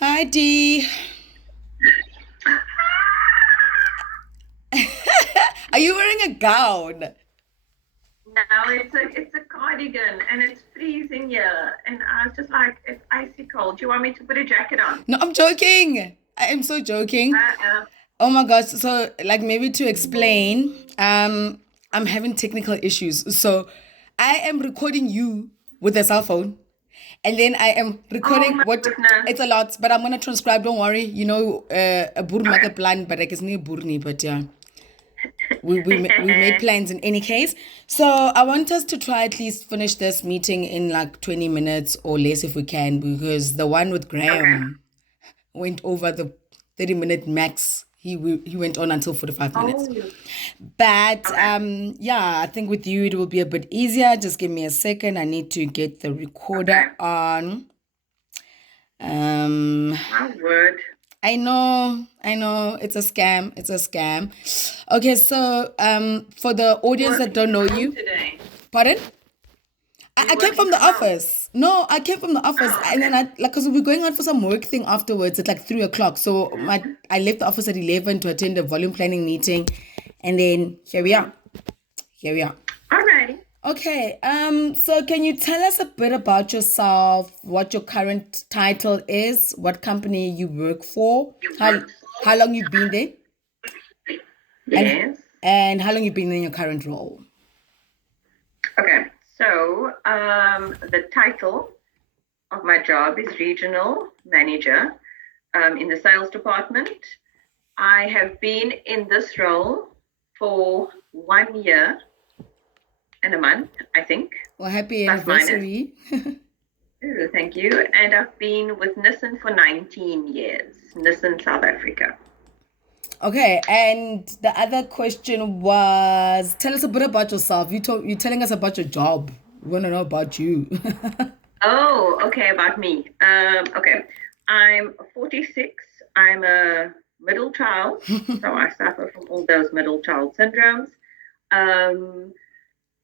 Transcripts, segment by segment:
Hi Dee. Are you wearing a gown? Now it's a cardigan and it's freezing here. And I was just like, it's icy cold. Do you want me to put a jacket on? No, I'm joking. I am so joking. Uh-uh. Oh my gosh. So like maybe to explain, I'm having technical issues. So I am recording you with a cell phone. And then I am Oh recording my what goodness. it's a lot, but I'm gonna transcribe, don't worry. A boer maak Okay. 'n plan, but ek is nie 'n boer nie, but yeah. We made plans in any case. So I want us to try at least finish this meeting in like 20 minutes or less if we can, because the one with Okay. Graham went over the 30-minute max. He went on until 45 minutes. Oh, But okay. yeah, I think with you it will be a bit easier. Just give me a second. I need to get the recorder Okay. on. Um My word. I know, it's a scam. It's a scam. Okay, so for the audience that Working don't know from home you, today. pardon? Are I you came working from the from home? office. No, I came from the office, Oh, and then okay. I like because we were going out for some work thing afterwards at like 3 o'clock. So my Mm-hmm. I left the office at 11 to attend a volume planning meeting, and then here we Mm-hmm. are. Here we are. Alrighty. Okay. So can you tell us a bit about yourself? What your current title is? What company you work for? How long you've been there? And Yes. how long you've been in your current role? Okay. So, the title of my job is regional manager in the sales department. I have been in this role for 1 year and a month, I think, Well, happy plus minus. anniversary. Ooh, thank you. And I've been with Nissan for 19 years, Nissan South Africa. Okay, and the other question was, tell us a bit about yourself. You're telling us about your job. We want to know about you. Oh, okay, about me. Okay, I'm 46. I'm a middle child, so I suffer from all those middle child syndromes. Um,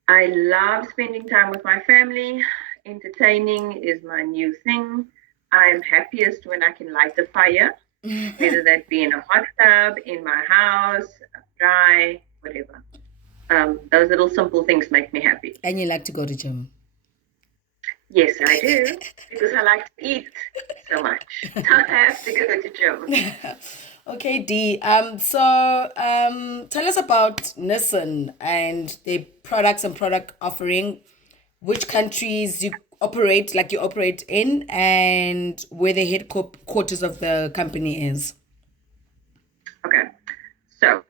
I love spending time with my family. Entertaining is my new thing. I'm happiest when I can light a fire, whether that be in a hot tub, in my house, dry, whatever. Those little simple things make me happy. And you like to go to gym. Yes, I do, because I like to eat so much. So I have to go to the gym. Okay, Dee. Tell us about Nissan and their products and product offering, which countries you operate in, and where the headquarters of the company is. Okay, so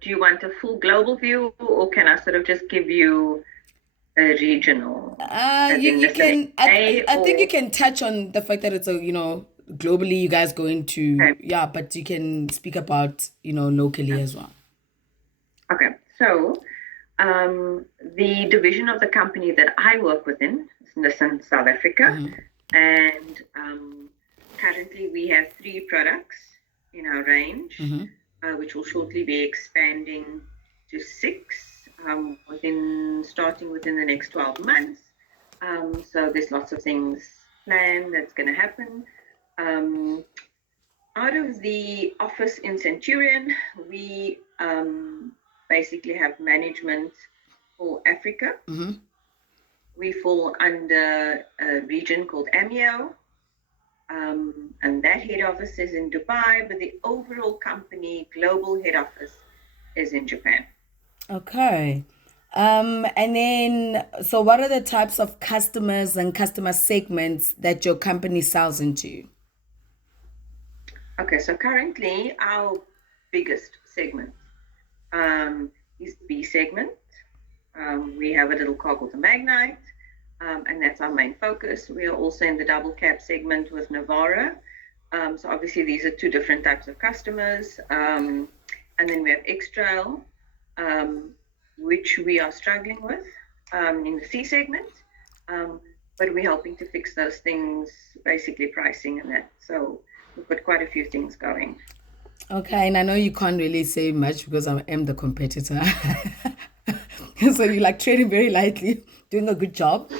do you want a full global view, or can I sort of just give you a regional, as in You listen can. A I think you or can touch on the fact that it's globally you guys go into, okay, yeah, but you can speak about locally yeah. as well. Okay. So the division of the company that I work within is Nissan South Africa, Mm-hmm. and currently we have three products in our range, Mm-hmm. which will shortly be expanding to six starting within the next 12 months. So there's lots of things planned that's going to happen. Um, Out of the office in Centurion, we basically have management for Africa. Mm-hmm. We fall under a region called AMIO, and that head office is in Dubai, but the overall company global head office is in Japan. Okay. And then, so what are the types of customers and customer segments that your company sells into? Okay, so currently our biggest segment is B segment. We have a little car called the Magnite, and that's our main focus. We are also in the double cab segment with Navara. So obviously these are two different types of customers. And then we have X-Trail, which we are struggling with in the C segment. But we're helping to fix those things, basically pricing and that. So we've got quite a few things going. Okay, and I know you can't really say much because I am the competitor. So you're like trading very lightly, doing a good job.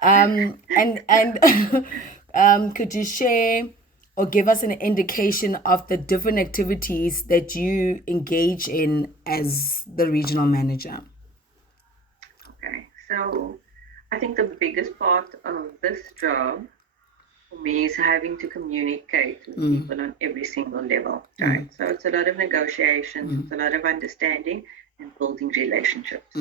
And could you share or give us an indication of the different activities that you engage in as the regional manager? Okay, so I think the biggest part of this job for me is having to communicate with people on every single level, right? So it's a lot of negotiations, it's a lot of understanding and building relationships.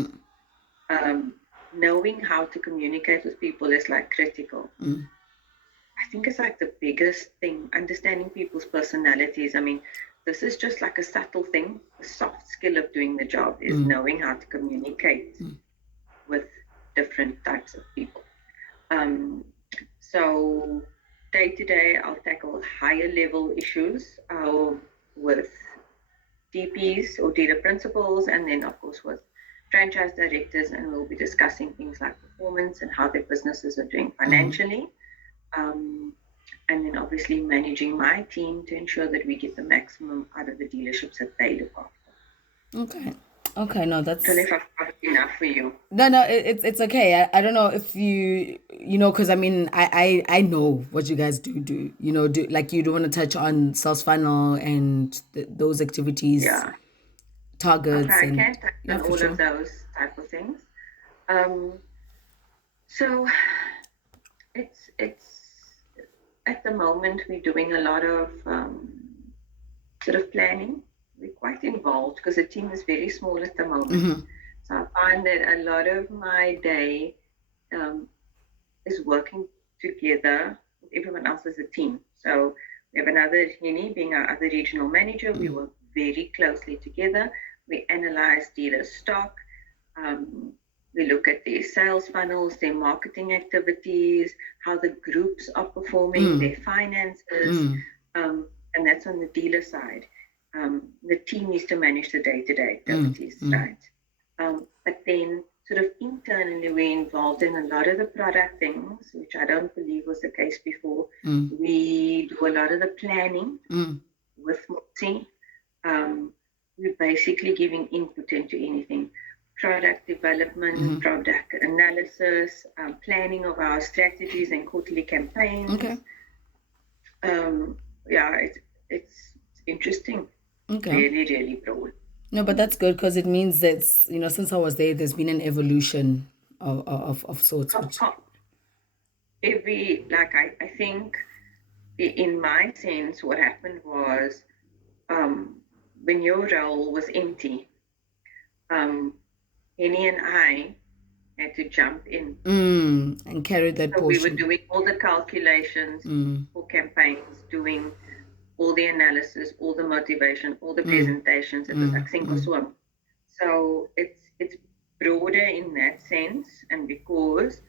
Knowing how to communicate with people is like critical. I think it's like the biggest thing, understanding people's personalities. I mean, this is just like a subtle thing. The soft skill of doing the job is knowing how to communicate with different types of people. So day to day, I'll tackle higher level issues with DPs or dealer principals, and then of course with franchise directors, and we'll be discussing things like performance and how their businesses are doing financially. And then obviously managing my team to ensure that we get the maximum out of the dealerships that they look after. Okay, no, I don't know if I've covered enough for you. No, it's okay. I don't know if because I mean, I know what you guys do. Like you don't want to touch on sales funnel and those activities, Yeah. targets, Okay, I and can't touch on all of those type of things. So it's at the moment we're doing a lot of sort of planning. We're quite involved because the team is very small at the moment. So I find that a lot of my day is working together with everyone else as a team. So we have another Henny being our other regional manager. We work very closely together. We analyze dealer stock. We look at their sales funnels, their marketing activities, how the groups are performing, their finances, and that's on the dealer side. The team needs to manage the day-to-day activities, right? But then sort of internally, we're involved in a lot of the product things, which I don't believe was the case before. We do a lot of the planning with Motsi. We're basically giving input into anything. Product development, product analysis, planning of our strategies and quarterly campaigns. Okay. Yeah, it's interesting. Okay. Really, really broad. No, but that's good because it means that since I was there's been an evolution of sorts. I think in my sense, what happened was when your role was empty, Henny and I had to jump in and carry that portion. We were doing all the calculations for campaigns, doing all the analysis, all the motivation, all the presentations. It was like sink or swim. So it's broader in that sense, and because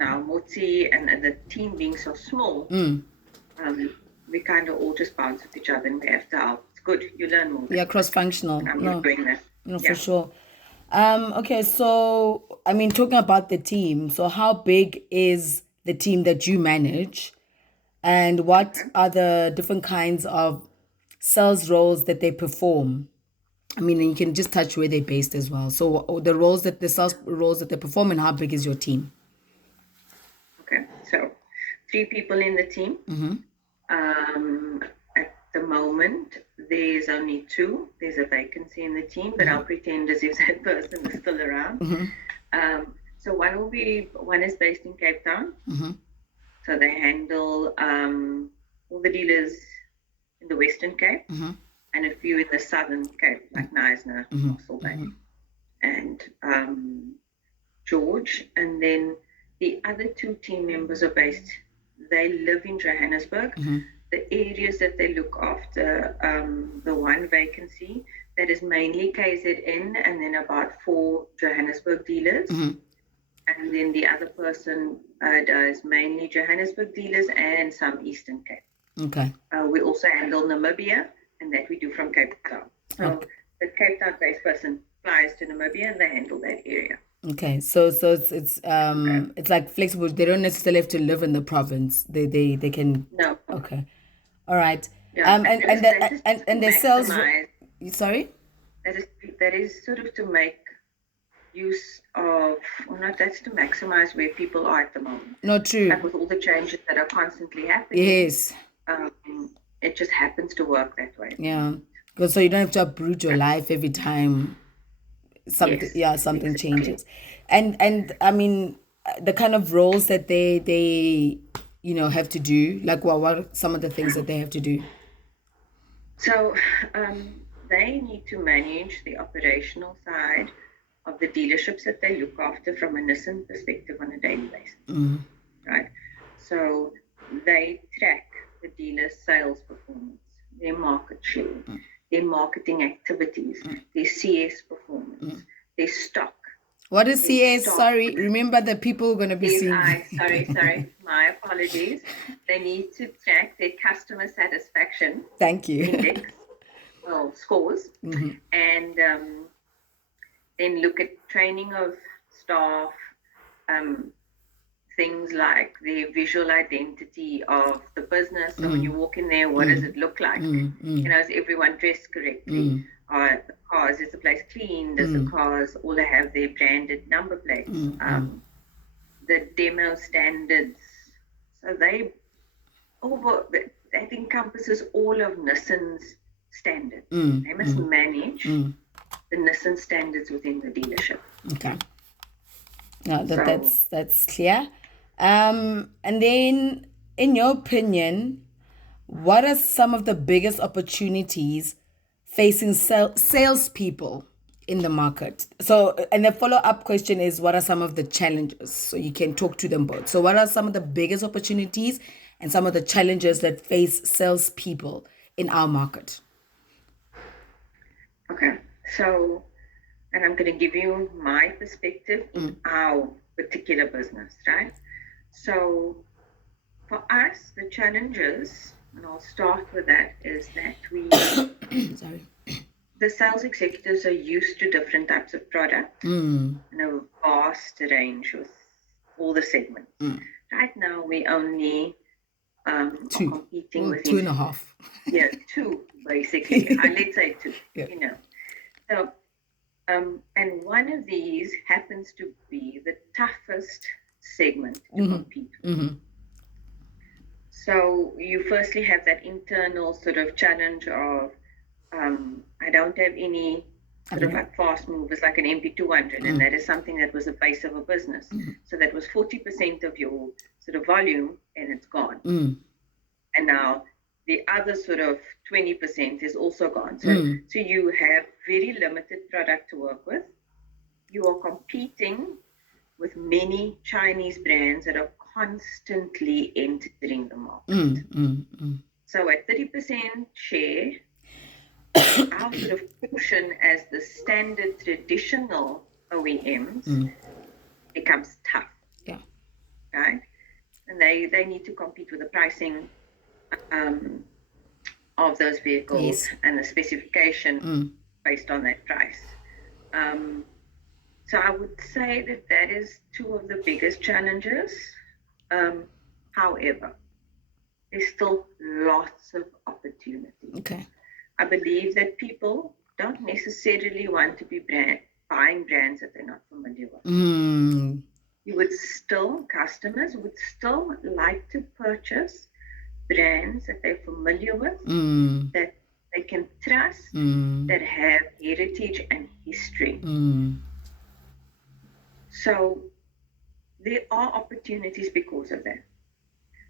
now Motsi and the team being so small, we kind of all just bounce with each other and we have to help. It's good, you learn more. Yeah, cross-functional. I'm not doing that. No, for sure. Okay, so I mean, talking about the team, so how big is the team that you manage, and what are the different kinds of sales roles that they perform? I mean, and you can just touch where they're based as well. So the sales roles that they perform, and how big is your team? Okay, so 3 people in the team. At the moment, there's only 2. There's a vacancy in the team, but I'll pretend as if that person is still around. So one is based in Cape Town. So they handle all the dealers in the Western Cape and a few in the Southern Cape, like Knysna, Mossel Bay, and George. And then the other 2 team members are they live in Johannesburg. The areas that they look after, the one vacancy, that is mainly KZN and then about 4 Johannesburg dealers. And then the other person does mainly Johannesburg dealers and some Eastern Cape. Okay. We also handle Namibia, and that we do from Cape Town. So the Cape Town-based person flies to Namibia and they handle that area. Okay, so it's like flexible. They don't necessarily have to live in the province. They can. No. Okay, all right. Yeah, and the sales. Sorry. That is sort of to make use of, or not, that's to maximize where people are at the moment. Not true. But with all the changes that are constantly happening, Yes. It just happens to work that way. Yeah. Because so you don't have to uproot your life every time something something exactly. changes. And I mean the kind of roles that they have to do, like what are some of the things that they have to do? So they need to manage the operational side of the dealerships that they look after from a Nissan perspective on a daily basis. Right? So they track the dealer's sales performance, their market share, their marketing activities, their CS performance, their stock. What is CS? Sorry, remember the people are going to be seeing. Sorry. My apologies. They need to track their customer satisfaction. Thank you. Index, scores, and then look at training of staff, things like the visual identity of the business. So when you walk in there, what does it look like? Is everyone dressed correctly? Are the cars, is the place clean? Does the cars all have their branded number plates? The demo standards. So that encompasses all of Nissan's standards. They must manage the Nissan standards within the dealership. Okay. No, that's clear. And then, in your opinion, what are some of the biggest opportunities facing salespeople in the market? So, and the follow-up question is, what are some of the challenges? So you can talk to them both. So what are some of the biggest opportunities and some of the challenges that face salespeople in our market? Okay, so, and I'm going to give you my perspective in our particular business, right? So for us, the challenges, and I'll start with that, is that the sales executives are used to different types of products and a vast range with all the segments. Right now, we only are competing with 2.5. Yeah, 2 basically. Let's say 2. Yeah. So, and one of these happens to be the toughest segment to compete with. So you firstly have that internal sort of challenge of I don't have any sort of like fast movers like an MP200, and that is something that was the base of a business. So that was 40% of your sort of volume, and it's gone. And now the other sort of 20% is also gone. So you have very limited product to work with. You are competing with many Chinese brands that are constantly entering the market. So at 30% share, our sort of portion as the standard traditional OEMs becomes tough. Yeah. Right? And they need to compete with the pricing of those vehicles and the specification based on that price. So I would say that is 2 of the biggest challenges. However, there's still lots of opportunity. Okay. I believe that people don't necessarily want to be buying brands that they're not familiar with. Customers would still like to purchase brands that they're familiar with, that they can trust, that have heritage and history. So there are opportunities because of that.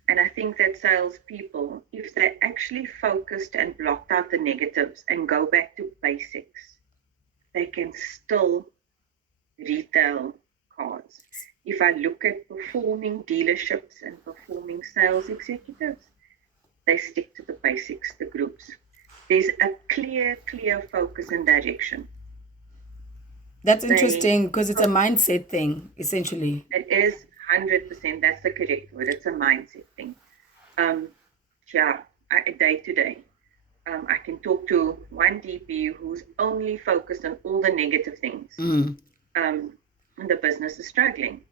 And I think that salespeople, if they actually focused and blocked out the negatives and go back to basics, they can still retail cars. If I look at performing dealerships and performing sales executives, they stick to the basics, the groups. There's a clear focus and direction. That's interesting because it's a mindset thing, essentially. It is 100%. That's the correct word. It's a mindset thing. Day to day, I can talk to one DP who's only focused on all the negative things. And the business is struggling.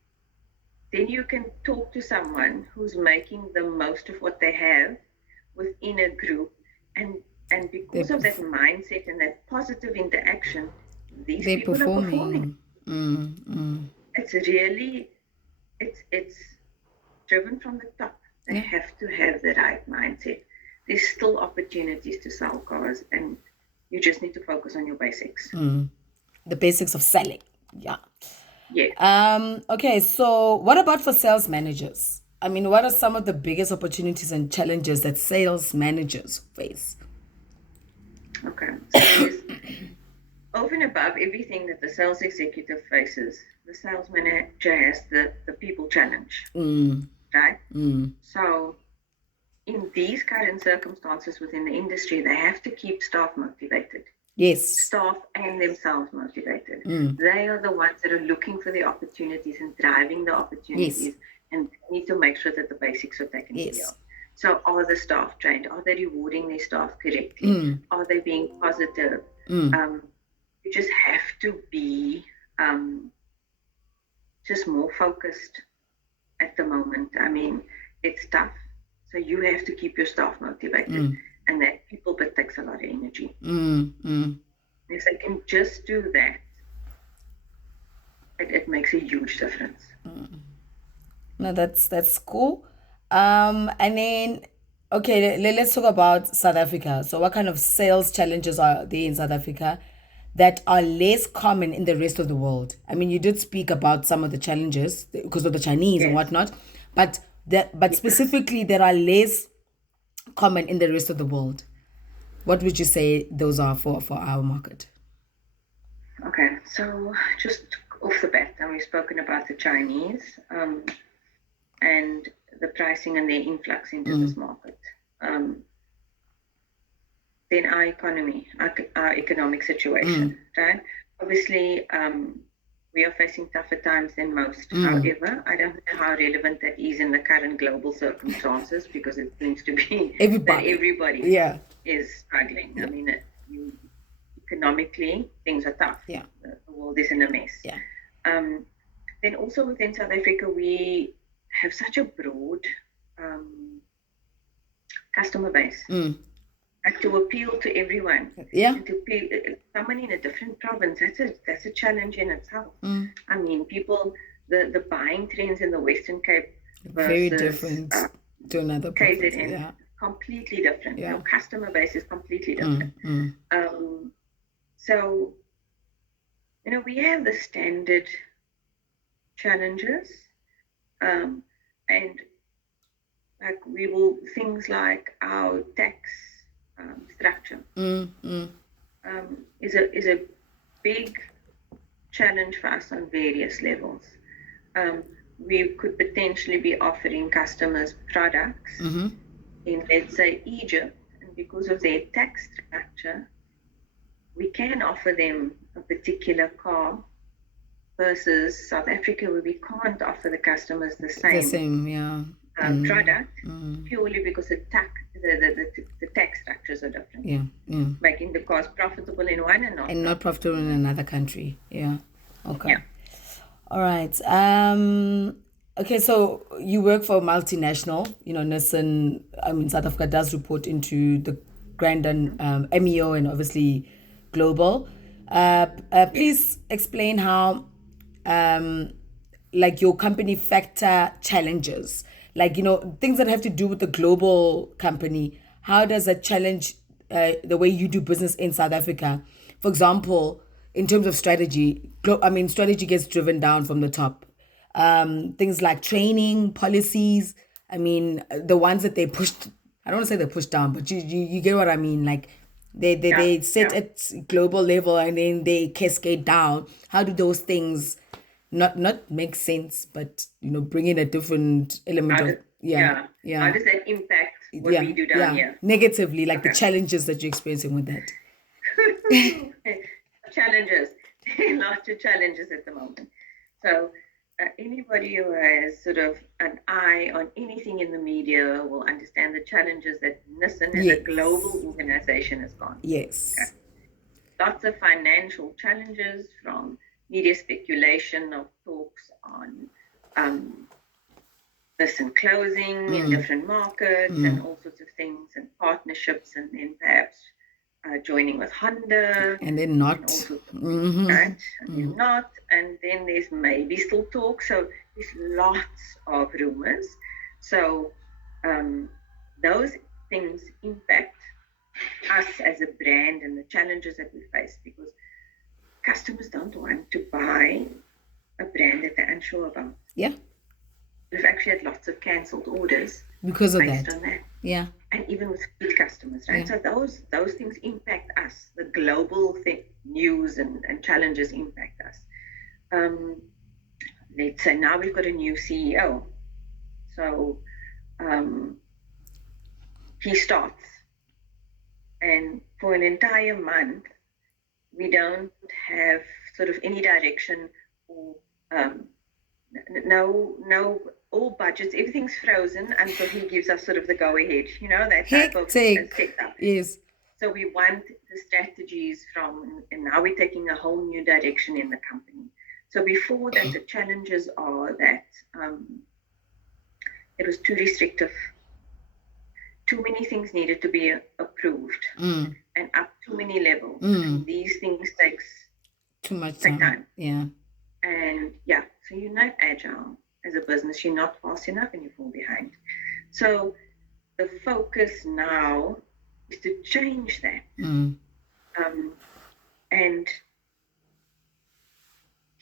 Then you can talk to someone who's making the most of what they have within a group, and because of that mindset and that positive interaction, these people are performing. It's really, it's driven from the top. They Yeah. have to have the right mindset. There's still opportunities to sell cars, and you just need to focus on your basics. The basics of selling. Yeah. Yeah. Okay, so what about for sales managers? I mean, what are some of the biggest opportunities and challenges that sales managers face? Okay. So there's over and above everything that the sales executive faces, the sales manager has the people challenge, right? So in these current circumstances within the industry, they have to keep staff motivated. Yes. Staff and themselves motivated. They are the ones that are looking for the opportunities and driving the opportunities, Yes. and need to make sure that the basics are taken care of. So are the staff trained? Are they rewarding their staff correctly? Are they being positive? You just have to be just more focused at the moment. I mean, it's tough. So you have to keep your staff motivated. And that people bit takes a lot of energy. If they can just do that, it makes a huge difference. No, that's cool. And then, okay, let's talk about South Africa. So, what kind of sales challenges are there in South Africa that are less common in the rest of the world? I mean, you did speak about some of the challenges because of the Chinese and whatnot, but specifically, there are less common in the rest of the world. What would you say those are for our market? Okay, so just off the bat, and we've spoken about the Chinese and the pricing and their influx into this market. Then our economy, our economic situation, right? Obviously, we are facing tougher times than most. However, I don't know how relevant that is in the current global circumstances, because it seems to be that everybody is struggling. I mean, economically, things are tough. The world is in a mess. Then also within South Africa, we have such a broad customer base. Like to appeal to everyone. And to appeal someone in a different province, that's a challenge in itself. I mean, people, the buying trends in the Western Cape versus very different to another province. KZN, completely different. Your customer base is completely different. So, we have the standard challenges, and like things like our tax structure is a big challenge for us on various levels. We could potentially be offering customers products in, let's say, Egypt, and because of their tax structure, we can offer them a particular car versus South Africa, where we can't offer the customers the same product, purely because the tax structures are different. Making the cars profitable in one and not profitable in another country. Okay. All right. Okay, so you work for a multinational. Nissan, South Africa does report into the Grand MEO and obviously global. Please explain how like your company factor challenges, like things that have to do with the global company. How does that challenge the way you do business in South Africa? For example, in terms of strategy, strategy gets driven down from the top. Things like training, policies, the ones that they pushed, I don't want to say they pushed down, but you get what I mean. Like they set at global level and then they cascade down. How do those things not make sense, but bring in a different element How does that impact what we do down here? Negatively, like the challenges that you're experiencing with that. Challenges. Lots of challenges at the moment. So anybody who has sort of an eye on anything in the media will understand the challenges that Nissan as a global organization has gone. Lots of financial challenges, from media speculation of talks on Nissan closing in different markets and all sorts of things, and partnerships, and then perhaps joining with Honda, And then not. and also Mm-hmm. that, and then not, and then there's maybe still talk. So there's lots of rumors. So those things impact us as a brand and the challenges that we face, because customers don't want to buy a brand that they're unsure about. Yeah. We've actually had lots of cancelled orders Because of based that. on that. Yeah. And even with fleet customers, right? Yeah. So those things impact us. The global news and challenges impact us. Let's say now we've got a new CEO. So he starts, and for an entire month, we don't have sort of any direction or no, all budgets, everything's frozen until he gives us sort of the go ahead, you know, that type of setup. Yes. So we want the strategies from, and now we're taking a whole new direction in the company. So before that, the challenges are that it was too restrictive. Too many things needed to be approved and up too many levels. And these things take much time. Yeah. And yeah, so you're not agile as a business. You're not fast enough and you fall behind. So the focus now is to change that. And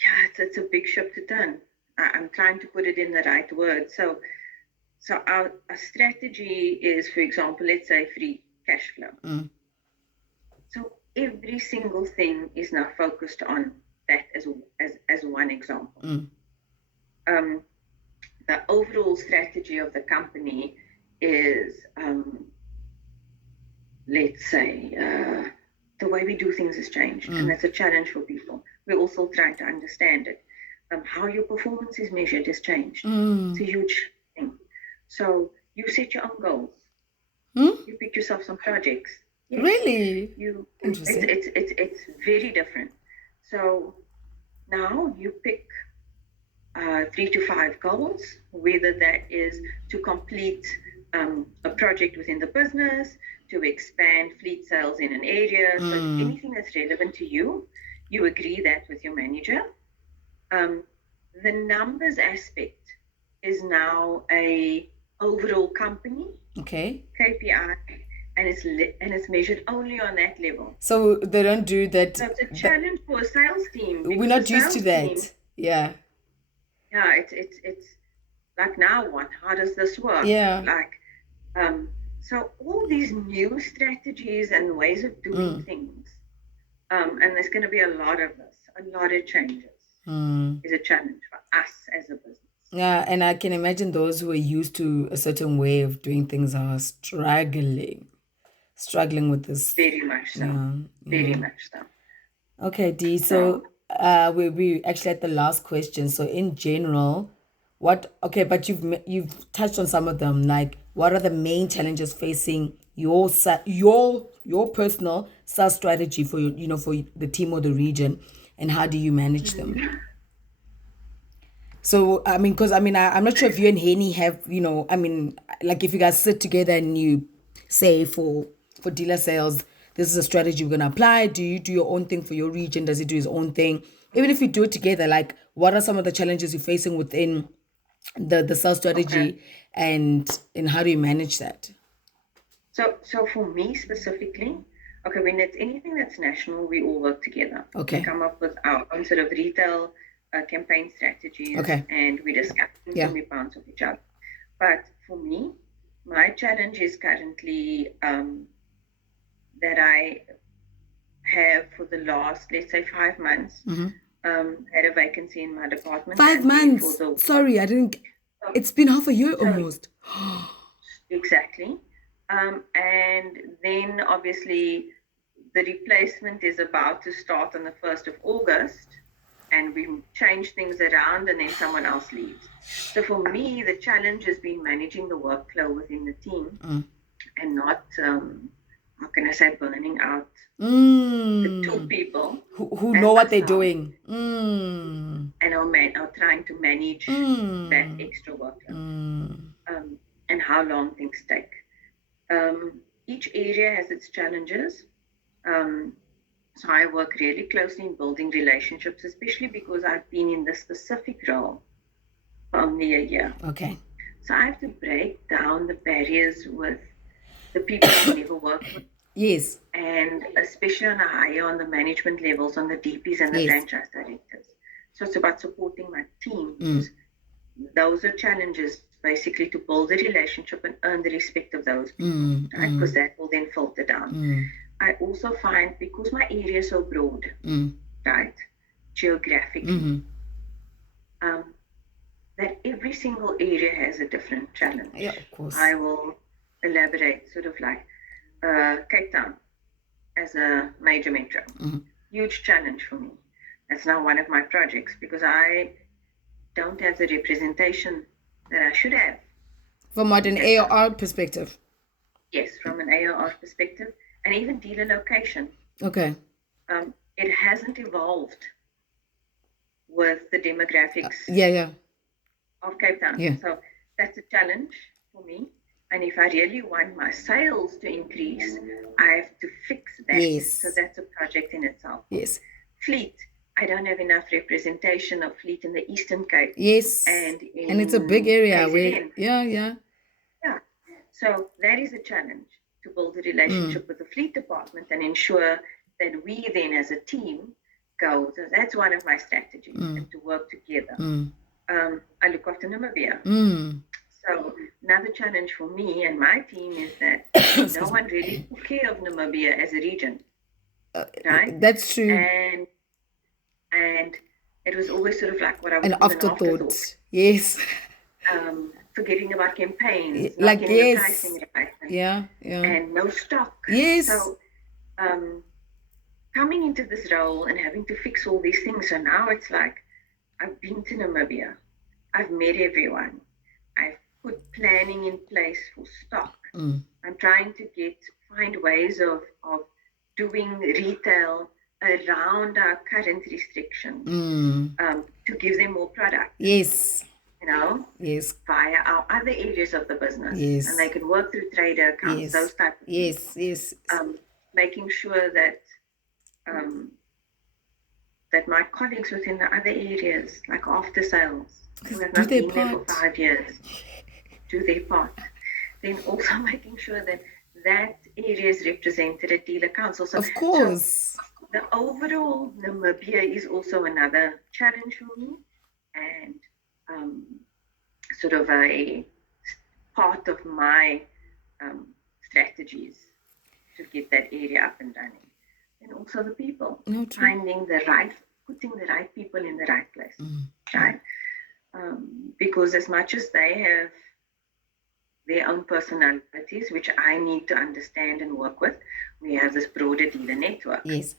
yeah, it's a big ship to turn. I'm trying to put it in the right word. So our strategy is, for example, let's say free cash flow. So every single thing is now focused on that as one example. The overall strategy of the company is, let's say, the way we do things has changed, and that's a challenge for people. We're also trying to understand it. How your performance is measured has changed. It's a huge thing. So you set your own goals. You pick yourself some projects. Yes. Really? Interesting. It's very different. So now you pick 3 to 5 goals, whether that is to complete a project within the business, to expand fleet sales in an area. So anything that's relevant to you, you agree that with your manager. The numbers aspect is now a overall company KPI, and it's measured only on that level. So they don't do that. So it's a challenge for a sales team. We're not used to that. Yeah, it's like, now what? How does this work? Yeah. Like, so all these new strategies and ways of doing things, and there's going to be a lot of this, a lot of changes. Is a challenge for us as a business. Yeah, and I can imagine those who are used to a certain way of doing things are struggling with this. Very much so. Very much so. Okay, Dee. So we actually at the last question. So in general, but you've touched on some of them. Like, what are the main challenges facing your personal sales strategy for for the team or the region, and how do you manage them? So, because I'm not sure if you and Henny have, like if you guys sit together and you say for dealer sales, this is a strategy we're going to apply. Do you do your own thing for your region? Does he do his own thing? Even if you do it together, like, what are some of the challenges you're facing within the sales strategy, and how do you manage that? So for me specifically, when it's anything that's national, we all work together. We come up with our own sort of retail campaign strategies, and we discuss things and we bounce off each other. But for me, my challenge is currently that I have, for the last, let's say, 5 months, had a vacancy in my department. 5 months? Sorry, I didn't. It's been half a year almost. Exactly. And then obviously the replacement is about to start on the 1st of August. And we change things around, and then someone else leaves. So for me, the challenge has been managing the workflow within the team, and not, how can I say, burning out the 2 people who know what they're doing, and are trying to manage that extra workload, and how long things take. Each area has its challenges. So I work really closely in building relationships, especially because I've been in this specific role for only a year. Okay. So I have to break down the barriers with the people I've never worked with, Yes. and especially on a higher, on the management levels, on the DPs and the Yes. franchise directors. So it's about supporting my teams. Mm. Those are challenges, basically, to build a relationship and earn the respect of those people, Mm. right? Because that will then filter down. Mm. I also find, because my area is so broad, Mm. right, geographically, Mm-hmm. that every single area has a different challenge. Yeah, of course. I will elaborate, sort of like Cape Town as a major metro. Mm-hmm. Huge challenge for me. That's now one of my projects because I don't have the representation that I should have. From what an AOR perspective. Yes, from an AOR perspective, and even dealer location. Okay. It hasn't evolved with the demographics Yeah. of Cape Town. Yeah. So that's a challenge for me. And if I really want my sales to increase, I have to fix that. Yes. So that's a project in itself. Yes. Fleet. I don't have enough representation of fleet in the Eastern Cape. Yes. And it's a big area where, yeah. So that is a challenge, to build a relationship with the fleet department and ensure that we then as a team go. So that's one of my strategies, and to work together. I look after Namibia. So another challenge for me and my team is that no one really took care of Namibia as a region. Right? That's true. And it was always sort of like what I would an afterthought. Yes. Forgetting about campaigns, like not yes, pricing right, yeah, and no stock. Yes. So coming into this role and having to fix all these things. So now it's like I've been to Namibia, I've met everyone, I've put planning in place for stock. I'm trying to find ways of doing retail around our current restrictions to give them more product. Yes. Yes, via our other areas of the business. Yes. And they can work through trader accounts, those type of things. Yes. Making sure that that my colleagues within the other areas, like after sales, who have not been there for 5 years, do their part. Then also making sure that area is represented at dealer council. So, of course. So the overall Namibia is also another challenge for me, and sort of a part of my strategies to get that area up and running. And also the people, putting the right people in the right place, right? Because as much as they have their own personalities, which I need to understand and work with, we have this broader dealer network. Yes.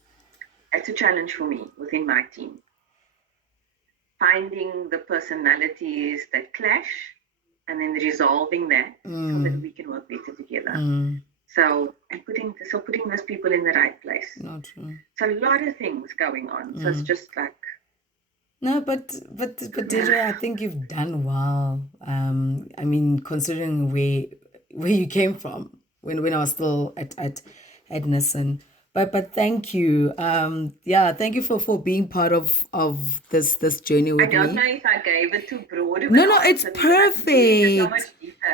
That's a challenge for me within my team. Finding the personalities that clash and then resolving that so that we can work better together. So, and putting those people in the right place. Not true. So a lot of things going on. So it's just like. No, but Deidre, I think you've done well. I mean, considering where you came from when I was still at Nissan. But thank you. Thank you for being part of this journey with me. I don't know if I gave it too broad. No, it's perfect.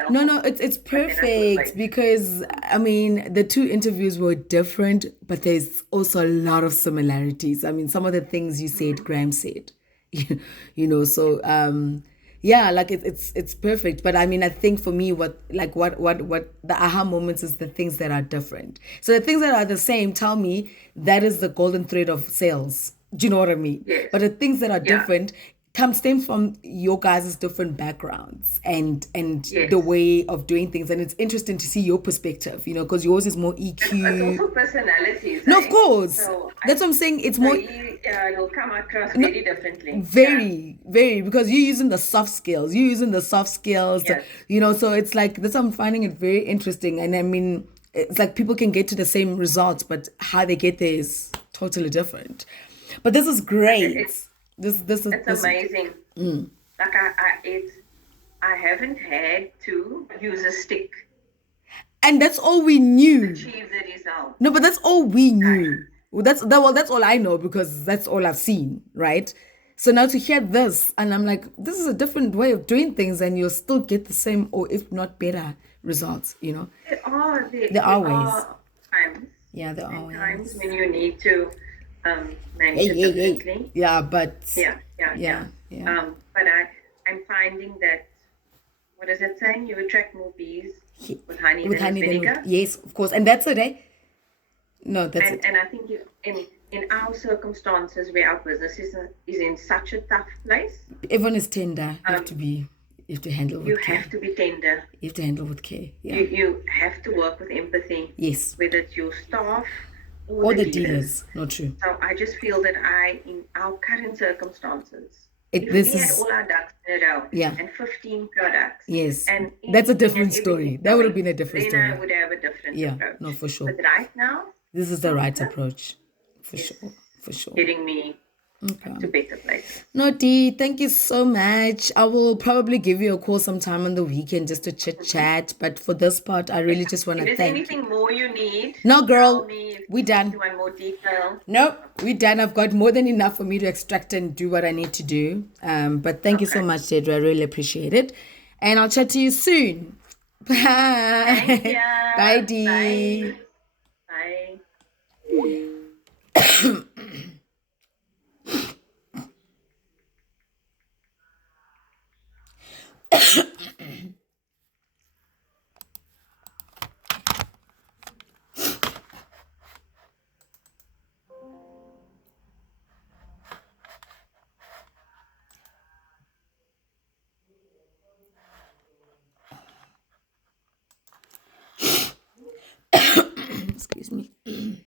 No, it's perfect because I mean the two interviews were different, but there's also a lot of similarities. I mean, some of the things you said, Graham said, so like it's perfect. But I mean, I think for me, what the aha moments is the things that are different. So the things that are the same, tell me that is the golden thread of sales. Do you know what I mean? Yes. But the things that are different stems from your guys' different backgrounds and the way of doing things. And it's interesting to see your perspective, because yours is more EQ. It's also personalities. No, of course. So that's what I'm saying. It's more. It'll come across very differently. Very, because you're using the soft skills. Yes. So it's like, that's I'm finding it very interesting. And I mean, it's like people can get to the same results, but how they get there is totally different. But this is great. It's amazing. Like I haven't had to use a stick And that's all we knew. achieve the result. No, but that's all we knew. That's all I know because that's all I've seen, right? So now to hear this, and I'm like, this is a different way of doing things, and you'll still get the same, or if not better, results. There are ways. times. Yeah, there are And ways. times when you need to manage it differently. Yeah, but Yeah. But I'm finding that, what is it saying? You attract more bees with honey than with vinegar. Yes, of course, and that's it, eh? No, that's it. And I think in our circumstances where our business is in such a tough place, everyone is tender. You have to handle with care. You have to be tender. You have to handle with care. Yeah. You have to work with empathy. Yes. Whether it's your staff or the dealers. Not true. So I just feel that in our current circumstances, if this we is had all our ducks in a row and 15 products. Yes. And that's a different story. That would have been a different story. Then I would have a different approach. No, for sure. But right now, this is the right approach. For sure. For sure. Getting me to better place. No, Dee, thank you so much. I will probably give you a call sometime on the weekend just to chit chat. But for this part, I really just want to thank you. If there's anything more you need, no, girl, we're done. You want more detail? Nope, we're done. I've got more than enough for me to extract and do what I need to do. But thank you so much, Deidre. I really appreciate it. And I'll chat to you soon. Bye. Thank you. Bye, Dee. Bye. Bye.